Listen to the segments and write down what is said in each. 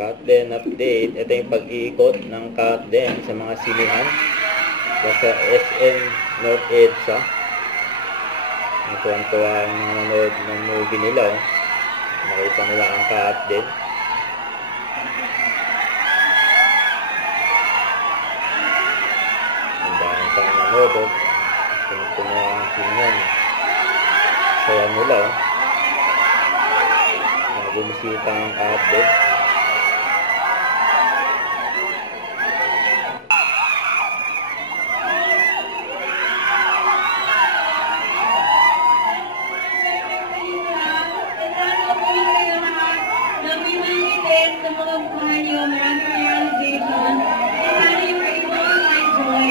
Katden update. Ito yung pag-iikot ng Katden sa mga sinihan. Sa SM North EDSA. Tuwan-tuwa yung mga nanood ng movie nila. Oh. Nakita nila ang Katden. Ang dahil pang nanood. Oh. Tunutunuwa ang sinihan. Saya nila. Oh. Bumisita ang Katden. Sa mga buhay niyo, maraming realization, and sana you were able to find joy.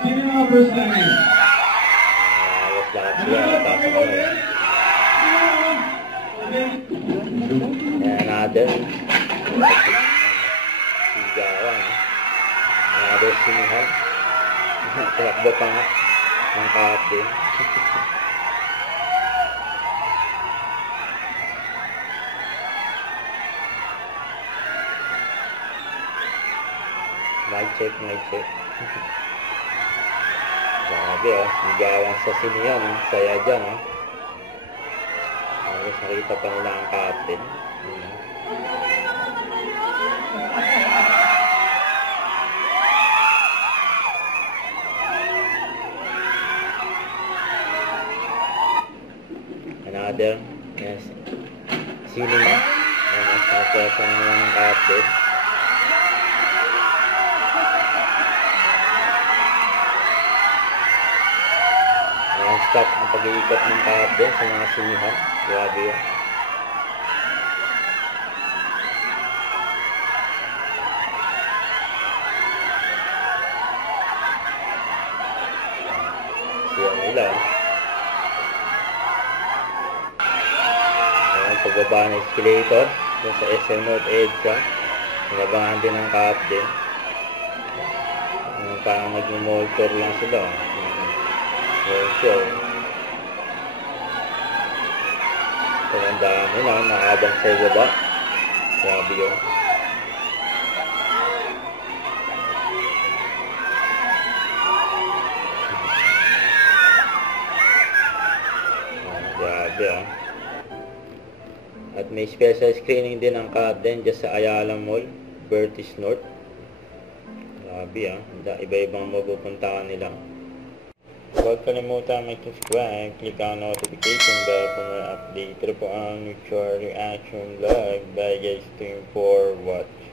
Sino mga first time? Lakas sila. Tapos ako. Another. Sigawan. Another sinihan. Takbo pa nga ng Katden. Mic check. Grabe oh, sigawan sa sinihan. Saya dyan oh. Tapos nakita pa nila ang Katden. Another, yes, cinema. Mas nasa ng Katden. Non-stop ang pag-iikot ng Katden sa mga sinihan. Grabe yun. Siya nila. Pagbaba ng escalator dun sa SM North EDSA. Inabangan din ng Katden. Parang nag-mall tour lang sila. Show. So, ang dami na nakabang sa ibaba. Grabe yun. Grabe ah. At may special screening din ang Katden dyan sa Ayala Mall, Bertis North. Grabe ah, iba-ibang mapupuntahan nila. Huwag kalimutan mag-subscribe, click ang notification bell for more update. Ito po ang Mutual Reaction Vlog by guys. Team for watch.